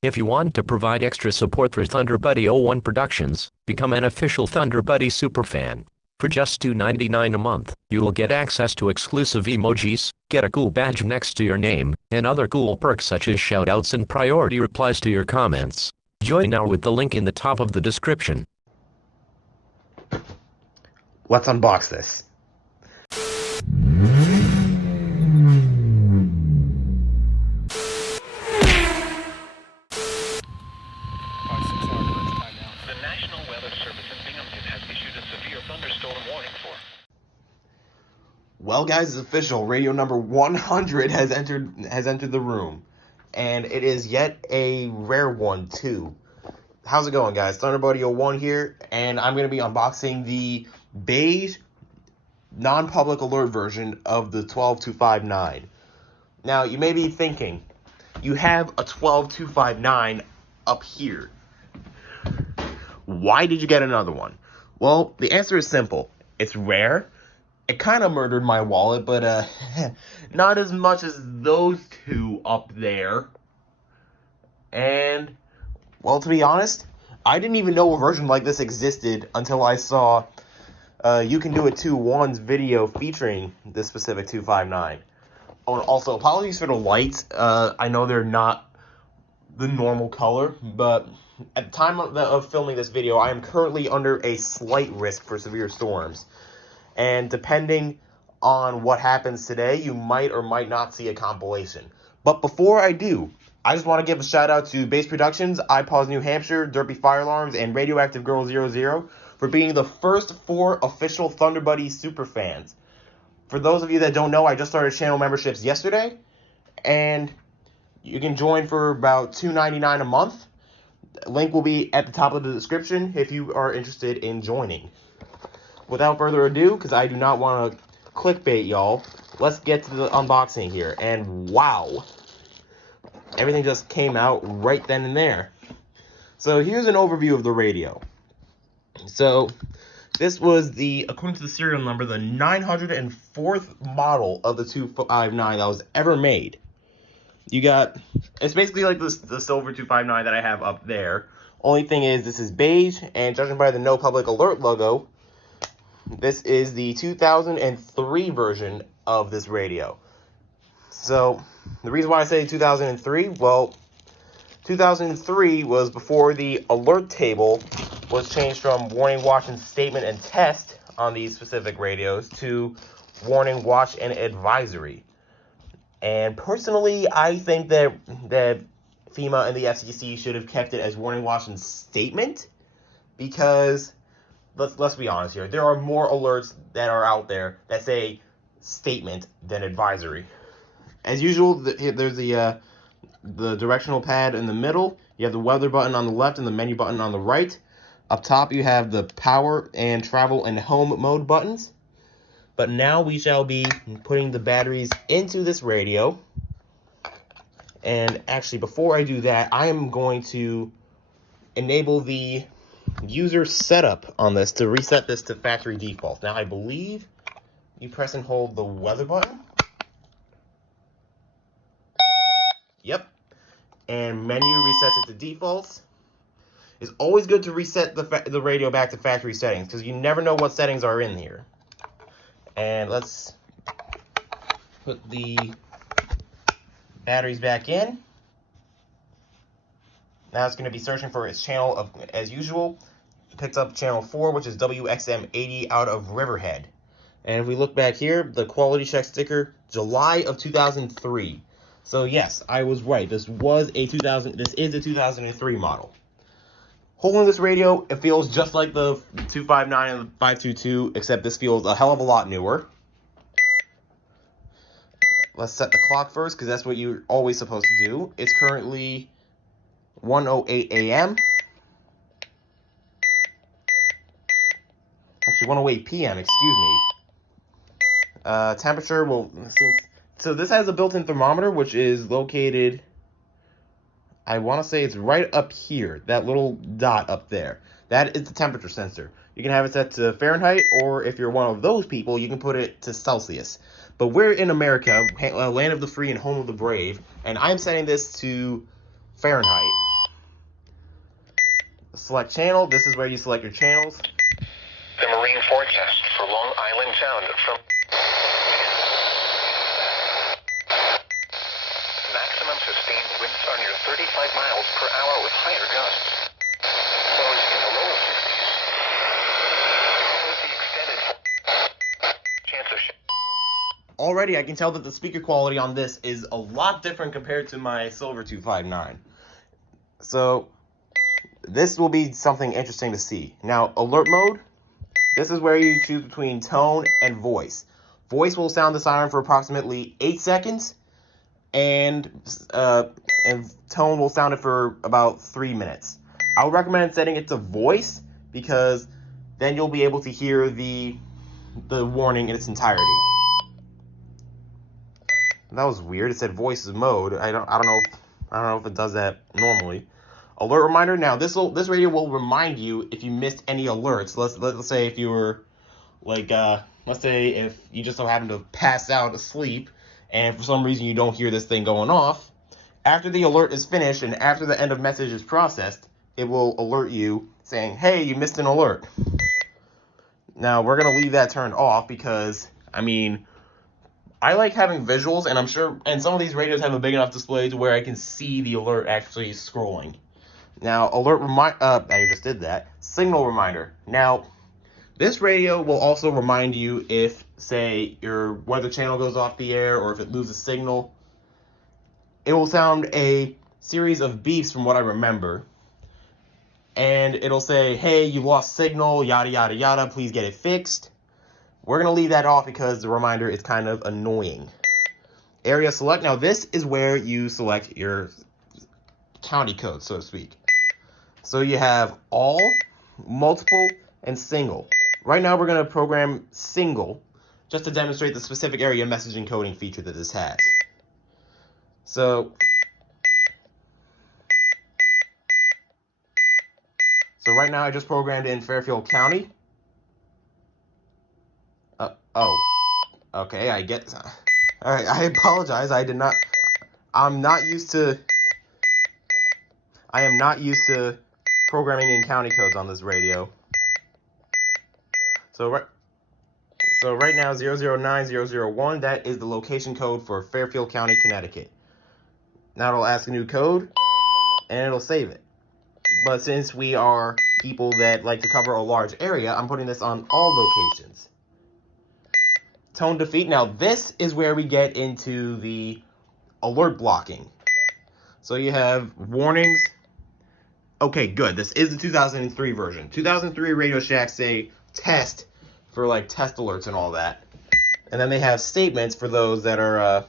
If you want to provide extra support for Thunder Buddy 01 Productions, become an official Thunder Buddy superfan. For just $2.99 a month, you will get access to exclusive emojis, get a cool badge next to your name, and other cool perks such as shoutouts and priority replies to your comments. Join now with the link in the top of the description. Let's unbox this. Well, guys, it's official. Radio number 100 has entered the room, and it is yet a rare one too. How's it going, guys? Thunderbuddy 01 here, and I'm going to be unboxing the beige non-public alert version of the 12259. Now, you may be thinking, you have a 12259 up here. Why did you get another one? Well, the answer is simple. It's rare. It kind of murdered my wallet, but not as much as those two up there. And, well, to be honest, I didn't even know a version like this existed until I saw You Can Do It 2-1's video featuring this specific 259. Oh, and also, apologies for the lights. I know they're not the normal color, but at the time of filming this video, I am currently under a slight risk for severe storms. And depending on what happens today, you might or might not see a compilation. But before I do, I just want to give a shout out to Base Productions, iPaws New Hampshire, Derpy Fire Alarms, and Radioactive Girl 00 for being the first 4 official Thunder Buddy superfans. For those of you that don't know, I just started channel memberships yesterday, and you can join for about $2.99 a month. Link will be at the top of the description if you are interested in joining. Without further ado, because I do not want to clickbait y'all, let's get to the unboxing here. And wow, everything just came out right then and there. So here's an overview of the radio. So this was according to the serial number, the 904th model of the 259 that was ever made. It's basically like the silver 259 that I have up there. Only thing is, this is beige, and judging by the No Public Alert logo, this is the 2003 version of this radio. So, the reason why I say 2003, well, 2003 was before the alert table was changed from warning, watch, and statement and test on these specific radios to warning, watch, and advisory. And personally, I think that FEMA and the FCC should have kept it as warning, watch, and statement, because let's be honest here. There are more alerts that are out there that say statement than advisory. As usual, there's the directional pad in the middle. You have the weather button on the left and the menu button on the right. Up top, you have the power and travel and home mode buttons. But now we shall be putting the batteries into this radio. And actually, before I do that, I am going to enable the user setup on this to reset this to factory default. Now, I believe you press and hold the weather button. Yep. And menu resets it to defaults. It's always good to reset the radio back to factory settings, because you never know what settings are in here. And let's put the batteries back in. Now it's going to be searching for its channel as usual. It picks up channel 4, which is WXM80 out of Riverhead. And if we look back here, the quality check sticker, July of 2003. So yes, I was right. This is a 2003 model. Holding this radio, it feels just like the 259 and the 522, except this feels a hell of a lot newer. Let's set the clock first, because that's what you're always supposed to do. It's currently 1:08 a.m. Actually, 1:08 p.m., excuse me. Temperature, so this has a built-in thermometer, which is located, I want to say it's right up here, that little dot up there. That is the temperature sensor. You can have it set to Fahrenheit, or if you're one of those people, you can put it to Celsius. But we're in America, land of the free and home of the brave, and I'm setting this to Fahrenheit. select channel. This is where you select your channels. The marine forecast for Long Island Sound from maximum sustained winds are near 35 miles per hour with higher gusts. Lows in the lower 50s. With the extended chance of Already I can tell that the speaker quality on this is a lot different compared to my Silver 259. So this will be something interesting to see. Now, alert mode. This is where you choose between tone and voice. Voice will sound the siren for approximately 8 seconds, and tone will sound it for about 3 minutes. I would recommend setting it to voice because then you'll be able to hear the warning in its entirety. That was weird. It said voice mode. I don't know if it does that normally. Alert reminder. Now this radio will remind you if you missed any alerts. Let's say if you were like let's say if you just so happen to pass out asleep and for some reason you don't hear this thing going off, after the alert is finished and after the end of message is processed, it will alert you saying, "Hey, you missed an alert." Now we're gonna leave that turned off because I mean, I like having visuals, and I'm sure, and some of these radios have a big enough display to where I can see the alert actually scrolling. Now, I just did that. Signal reminder. Now, this radio will also remind you if, say, your weather channel goes off the air or if it loses signal. It will sound a series of beeps from what I remember. And it'll say, "Hey, you lost signal, yada, yada, yada, please get it fixed." We're going to leave that off because the reminder is kind of annoying. Area select. Now, this is where you select your county code, so to speak. So you have all, multiple, and single. Right now we're going to program single just to demonstrate the specific area message encoding feature that this has. So right now I just programmed in Fairfield County. Okay, I get. All right, I apologize. I am not used to programming in county codes on this radio. So right now 009001, that is the location code for Fairfield County, Connecticut. Now it'll ask a new code and it'll save it. But since we are people that like to cover a large area, I'm putting this on all locations. Tone defeat. Now this is where we get into the alert blocking. So you have warnings. Okay, good. This is the 2003 version. 2003 RadioShack say test for like test alerts and all that. And then they have statements for those that are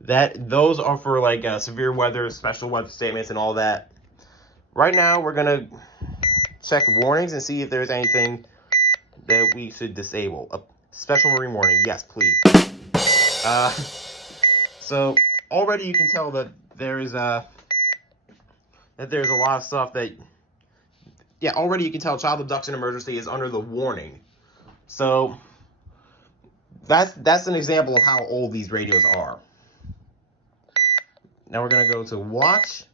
those are for like severe weather, special weather statements and all that. Right now we're going to check warnings and see if there's anything that we should disable. Special marine warning, yes, please. So already you can tell that there's a lot of stuff that, yeah, already you can tell child abduction emergency is under the warning. So that's an example of how old these radios are. Now we're gonna go to watch,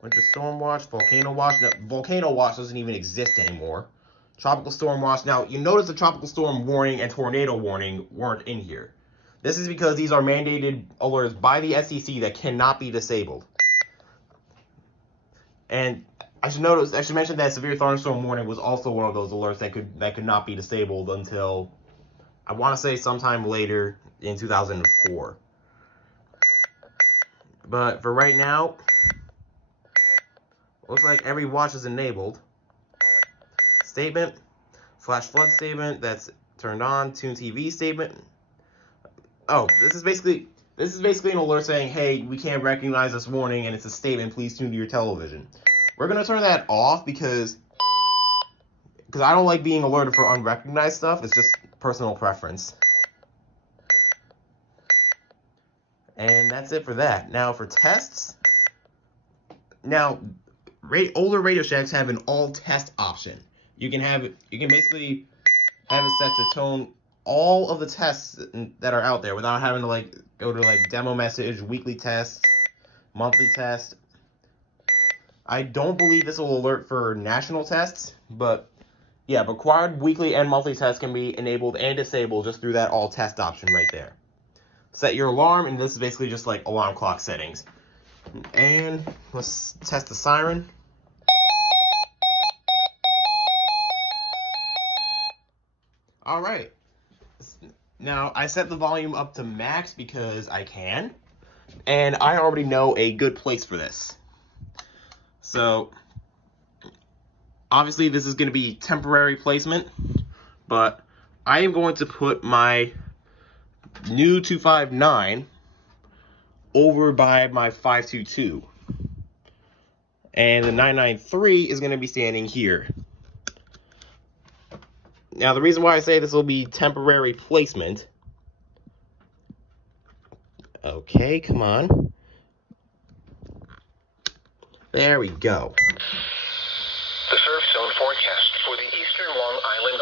winter storm watch, volcano watch. No, volcano watch doesn't even exist anymore. Tropical storm watch. Now you notice the tropical storm warning and tornado warning weren't in here. This is because these are mandated alerts by the SEC that cannot be disabled. And I should mention that severe thunderstorm warning was also one of those alerts that could not be disabled until, I want to say, sometime later in 2004. But for right now, looks like every watch is enabled. Statement, flash flood statement, that's turned on. Tune TV statement. Oh, this is basically an alert saying, "Hey, we can't recognize this warning, and it's a statement. Please tune to your television." We're gonna turn that off because I don't like being alerted for unrecognized stuff. It's just personal preference. And that's it for that. Now for tests. Now, older RadioShacks have an all test option. You can basically have it set to tone all of the tests that are out there without having to like go to like demo message, weekly test, monthly test. I don't believe this will alert for national tests, but yeah, required weekly and monthly tests can be enabled and disabled just through that all test option right there. Set your alarm, and this is basically just like alarm clock settings. And let's test the siren. All right. Now, I set the volume up to max because I can, and I already know a good place for this. So, obviously this is going to be temporary placement, but I am going to put my new 259 over by my 522. And the 993 is going to be standing here. Now, the reason why I say this will be temporary placement. Okay, come on. There we go. The surf zone forecast for the eastern Long Island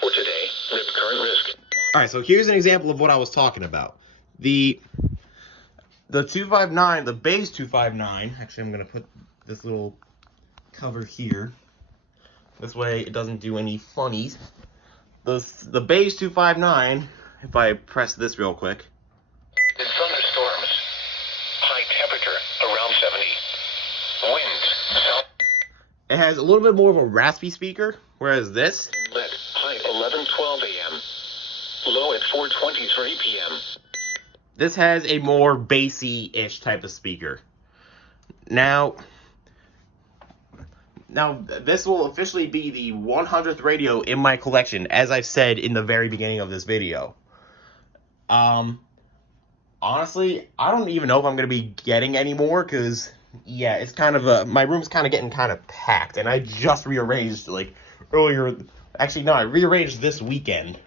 for today, rip current risk. All right, so here's an example of what I was talking about. The 259, the base 259, actually I'm going to put this little cover here. This way it doesn't do any funnies. The base 259, if I press this real quick. In thunderstorms, high temperature around 70. Winds south. It has a little bit more of a raspy speaker, whereas this Lit, high 11:12 a.m. Low at 4:23 p.m. This has a more bassy-ish type of speaker. Now, this will officially be the 100th radio in my collection, as I've said in the very beginning of this video. Honestly, I don't even know if I'm going to be getting any more, because, yeah, it's kind of my room's kind of getting kind of packed, and I just rearranged, like, earlier. Actually, no, I rearranged this weekend.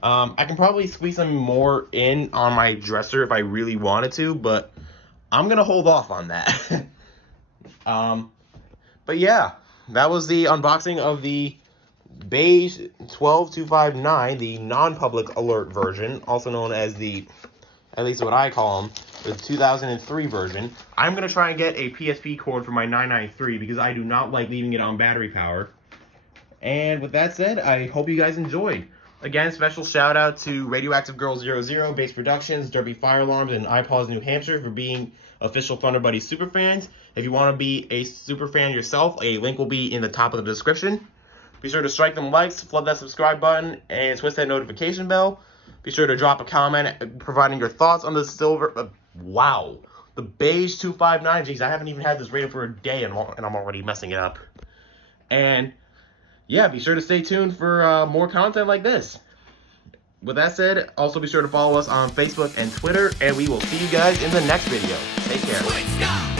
I can probably squeeze some more in on my dresser if I really wanted to, but I'm going to hold off on that. But yeah, that was the unboxing of the beige 12259, the non-public alert version, also known as the, at least what I call them, the 2003 version. I'm going to try and get a PSP cord for my 993 because I do not like leaving it on battery power. And with that said, I hope you guys enjoyed. Again, special shout out to Radioactive Girl 00, Base Productions, Derby Fire Alarms, and iPaws New Hampshire for being official Thunder Buddy superfans. If you want to be a superfan yourself, a link will be in the top of the description. Be sure to strike them likes, flood that subscribe button, and twist that notification bell. Be sure to drop a comment providing your thoughts on the silver. Wow. The beige 259. Jeez, I haven't even had this rated for a day, and I'm already messing it up. And yeah, be sure to stay tuned for more content like this. With that said, also be sure to follow us on Facebook and Twitter, and we will see you guys in the next video. Take care.